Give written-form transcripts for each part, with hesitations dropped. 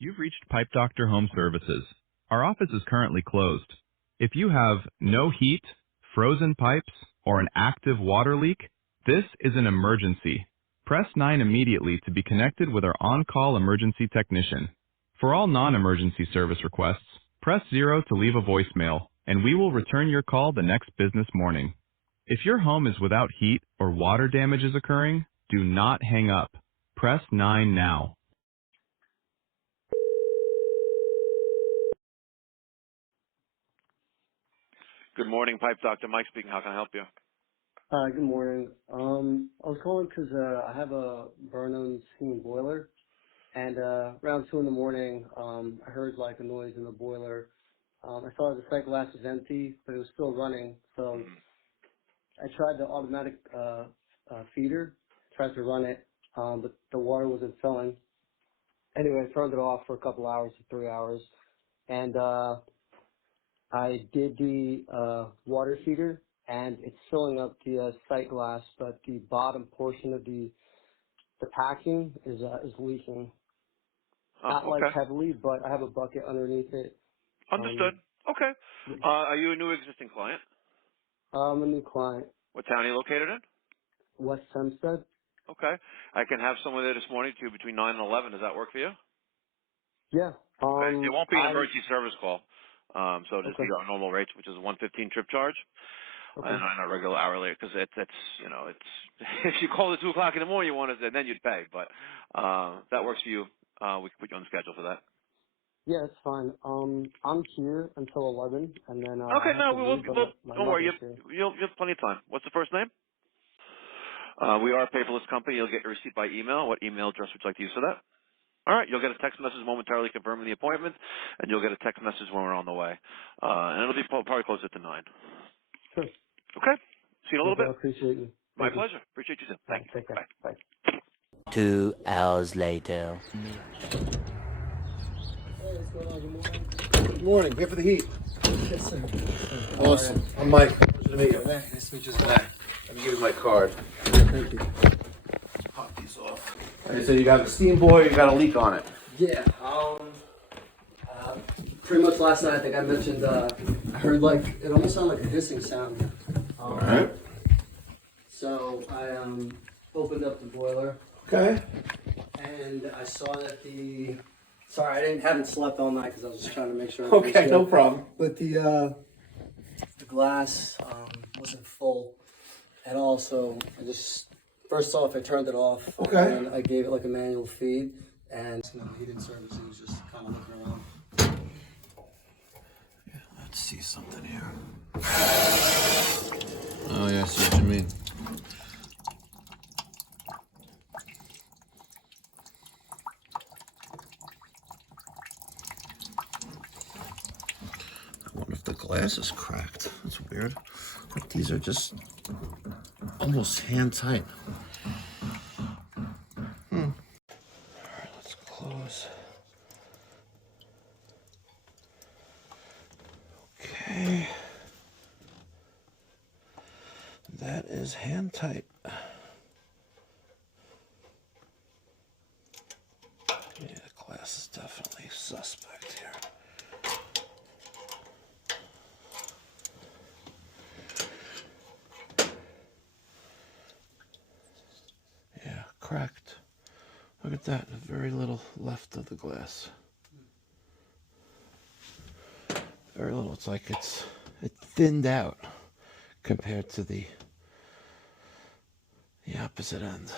You've reached Pipe Doctor Home Services. Our office is currently closed. If you have no heat, frozen pipes, or an active water leak, this is an emergency. Press 9 immediately to be connected with our on-call emergency technician. For all non-emergency service requests, press 0 to leave a voicemail, and we will return your call the next business morning. If your home is without heat or water damage is occurring, do not hang up. Press 9 now. Good morning, Pipe Doctor Mike speaking. How can I help you? Hi, good morning. I was calling because I have a Burnham steam boiler, and around 2 in the morning, I heard like a noise in the boiler. I saw the sight glass was empty, but it was still running. So I tried the automatic feeder, tried to run it, but the water wasn't filling. Anyway, I turned it off for a couple hours to 3 hours, and I did the water feeder, and it's filling up the sight glass, but the bottom portion of the packing is leaking. Not Oh, like okay. heavily, but I have a bucket underneath it. Understood. Okay. Are you a new existing client? I'm a new client, What town are you located in? West Hempstead. Okay. I can have someone there this morning to between 9 and 11. Does that work for you? Yeah. Okay. It won't be an I emergency service call. So it'll just be okay. our normal rates, which is a 115 trip charge, and Okay. on a regular hourly, because it's if you call at 2 o'clock in the morning, you want it, then you'd pay. But if that works for you, we can put you on the schedule for that. Yeah, it's fine. I'm here until 11, and then Okay. I have No, to leave, but we'll my don't worry. mother's here. You'll have plenty of time. What's the first name? We are a paperless company. You'll get your receipt by email. What email address would you like to use for that? All right. You'll get a text message momentarily confirming the appointment, and you'll get a text message when we're on the way. And it'll be probably closer to 9. Sure. Okay. See you in a little Okay, I bit. appreciate you. My Thank you. pleasure. Appreciate you too. All Thank right, you. take care. Bye. Bye. 2 hours later. Hey, what's going on? Good morning. Good morning. Here for the heat. Yes, sir. Awesome. I'm Mike. Pleasure to meet you. Nice to meet you as well. Let me give you my card. Thank you. Pop these off. Okay, so you got a steam boy, you got a leak on it. Yeah. Pretty much last night, I think I mentioned, I heard like, it almost sounded like a hissing sound. Alright. So I opened up the boiler, Okay. and I saw that sorry, I haven't slept all night because I was just trying to make sure. Okay, no problem. But the glass wasn't full at all, so first off, I turned it off. Okay. And I gave it like a manual feed, and he didn't service. He was just kind of looking around. Let's see something here. Oh yeah, I see what you mean. I wonder if the glass is cracked. That's weird. Like these are just almost hand tight. Alright, let's close. Okay. That is hand tight. Yeah, the glass is definitely suspect here. Yeah, cracked. Look at that, very little left of the glass. Very little. It's like it thinned out compared to the opposite end.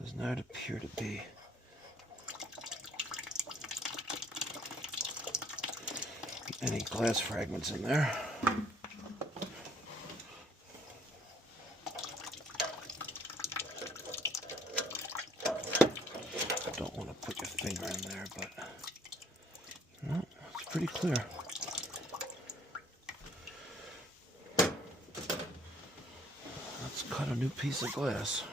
Does not appear to be any glass fragments in there. Don't want to put your finger in there, but no, it's pretty clear. Let's cut a new piece of glass.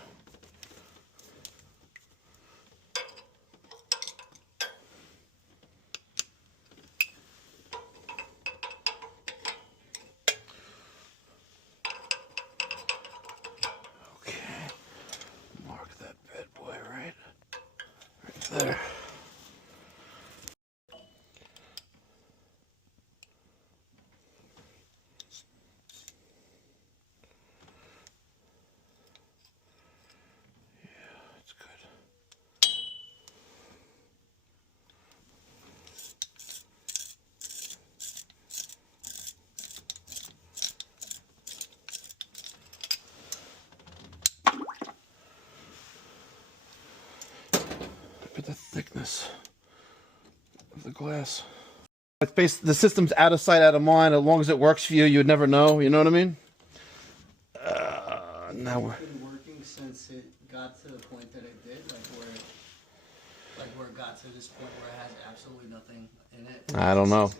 Okay, mark that bad boy right there. thickness of the glass. It's based, the system's out of sight, out of mind. As long as it works for you, you'd never know. You know what I mean? Now we're... It's been working since it got to the point that it did, where it got to this point where it has absolutely nothing in it. I don't know.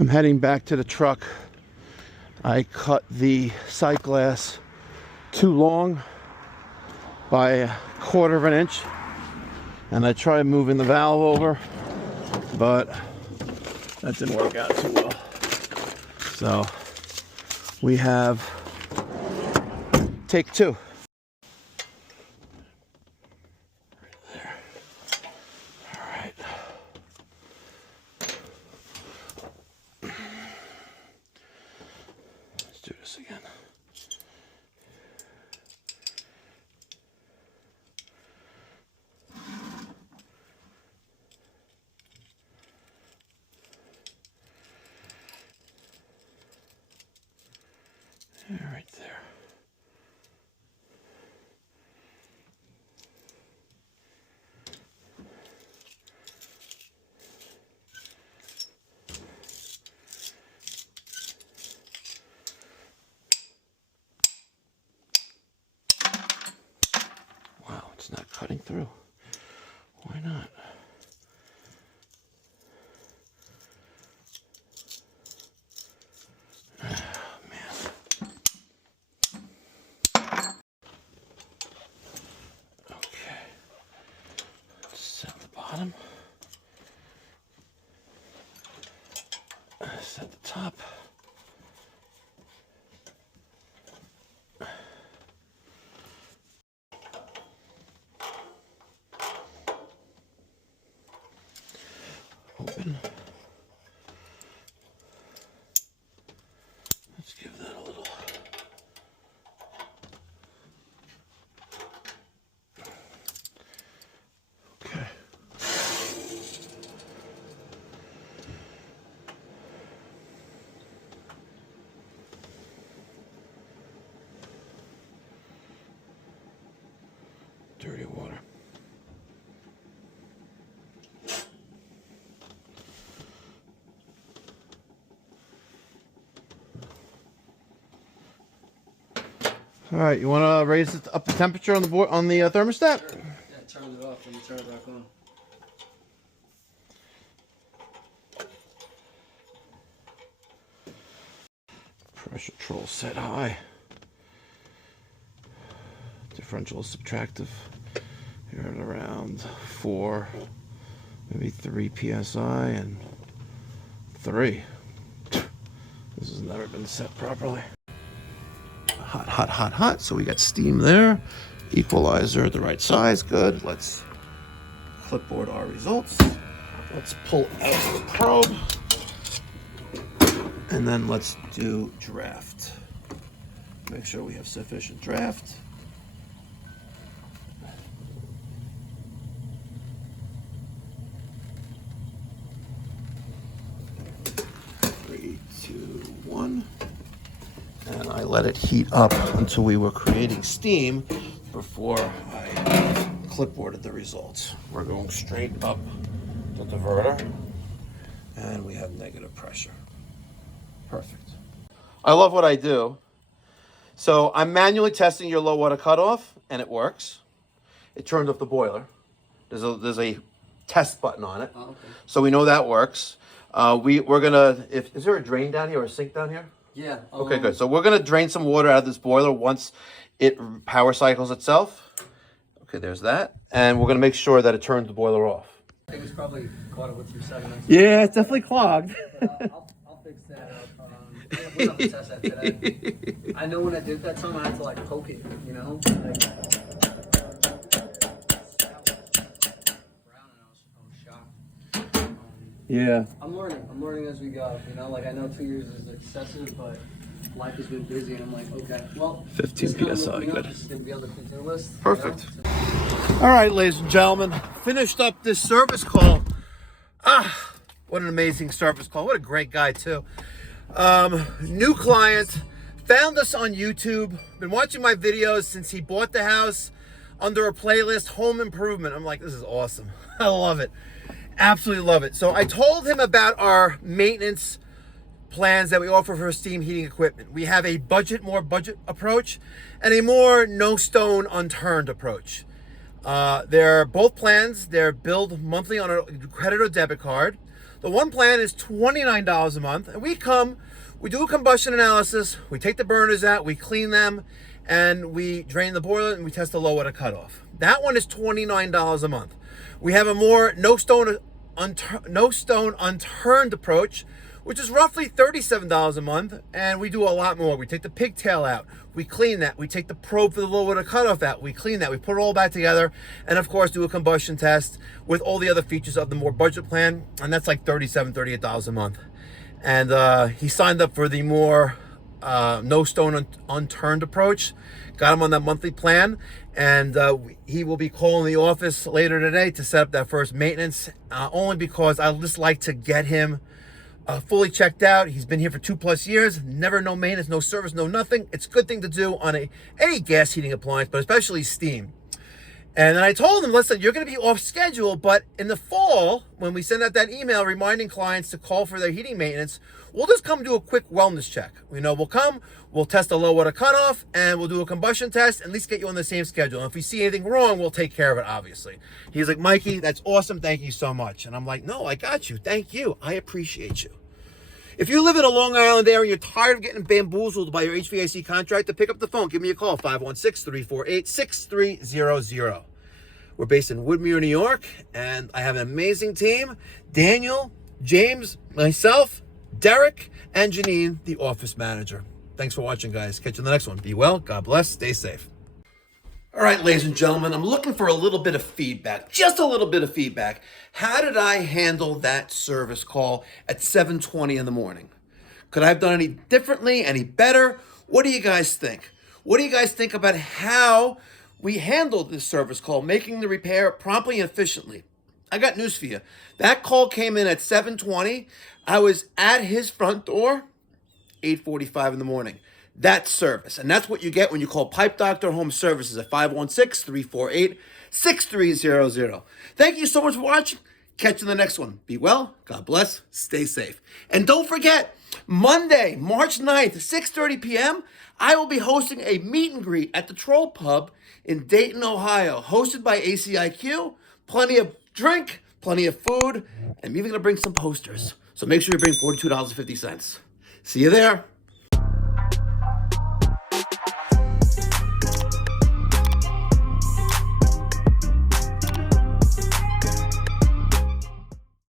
I'm heading back to the truck. I cut the sight glass too long by a 1/4 of an inch, and I tried moving the valve over, but that didn't work out too well. So we have take 2. Right there. All right. Let's do this again. Right there. Wow, it's not cutting through. Why not? Bottom. Set the top. Open. Let's give that a little. Okay. Dirty water. All right, you want to raise it up the temperature on the board on the thermostat? Sure. Yeah, turn it off and turn it back on. Pressure control set high. Differential is subtractive. You're at around 4, maybe 3 psi, and 3. This has never been set properly. Hot, hot, hot, hot. So we got steam there. Equalizer the right size. Good. Let's clipboard our results. Let's pull out the probe. And then let's do draft. Make sure we have sufficient draft. Three, 2, 1. And I let it heat up until we were creating steam before I clipboarded the results. We're going straight up the diverter, and we have negative pressure. Perfect. I love what I do. So I'm manually testing your low water cutoff, and it works. It turned off the boiler. There's a test button on it. Oh, okay. So we know that works. We're gonna, is there a drain down here or a sink down here? Yeah. Okay, good. So we're gonna drain some water out of this boiler once it power cycles itself. Okay, there's that. And we're gonna make sure that it turns the boiler off. I think it's probably caught up with your sediments. Yeah, it's definitely clogged. I'll fix that up. We're not gonna test that today. I know when I did that time, I had to like poke it, you know? Like, I was shocked. Yeah. I'm learning as we go, you know? Like I know 2 years is excessive, but life has been busy, and I'm like, okay, well, 15 PSI, good. Just gonna be able to continue list. Perfect. All right, ladies and gentlemen, finished up this service call. What an amazing service call. What a great guy too. New client, found us on YouTube, been watching my videos since he bought the house. under a playlist, home improvement. I'm like, this is awesome. I love it. Absolutely love it. So I told him about our maintenance plans that we offer for steam heating equipment. We have a more budget approach and a more no stone unturned approach. They're both plans. They're billed monthly on a credit or debit card. The one plan is $29 a month, and we do a combustion analysis, we take the burners out, we clean them, and we drain the boiler, and we test the low water cutoff. That one is $29 a month. We have a more no stone unturned approach, which is roughly $37 a month, and we do a lot more. We take the pigtail out, we clean that, we take the probe for the low water cutoff out, we clean that, we put it all back together, and of course do a combustion test with all the other features of the more budget plan, and that's like $38 a month. And he signed up for the more no stone unturned approach, got him on that monthly plan, and he will be calling the office later today to set up that first maintenance, only because I just like to get him fully checked out. He's been here for 2+ years, never no maintenance, no service, no nothing. It's a good thing to do on any gas heating appliance, but especially steam. And then I told him, listen, you're going to be off schedule, but in the fall, when we send out that email reminding clients to call for their heating maintenance, we'll just come do a quick wellness check. We'll come, we'll test the low water cutoff, and we'll do a combustion test, and at least get you on the same schedule. And if we see anything wrong, we'll take care of it, obviously. He's like, Mikey, that's awesome. Thank you so much. And I'm like, no, I got you. Thank you. I appreciate you. If you live in a Long Island area and you're tired of getting bamboozled by your HVAC contractor, pick up the phone. Give me a call, 516-348-6300. We're based in Woodmere, New York, and I have an amazing team. Daniel, James, myself, Derek, and Janine, the office manager. Thanks for watching, guys. Catch you in the next one. Be well, God bless, stay safe. All right, ladies and gentlemen, I'm looking for a little bit of feedback, just a little bit of feedback. How did I handle that service call at 7:20 in the morning? Could I have done any differently, any better? What do you guys think? What do you guys think about how we handled this service call, making the repair promptly and efficiently? I got news for you. That call came in at 7:20. I was at his front door 8:45 in the morning. That's service. And that's what you get when you call Pipe Doctor Home Services at 516-348-6300. Thank you so much for watching. Catch you in the next one. Be well, God bless, stay safe. And don't forget, Monday, March 9th, 6:30 p.m., I will be hosting a meet and greet at the Troll Pub in Dayton, Ohio, hosted by ACIQ. Plenty of drink, plenty of food, and I'm even going to bring some posters. So make sure you bring $42.50. See you there.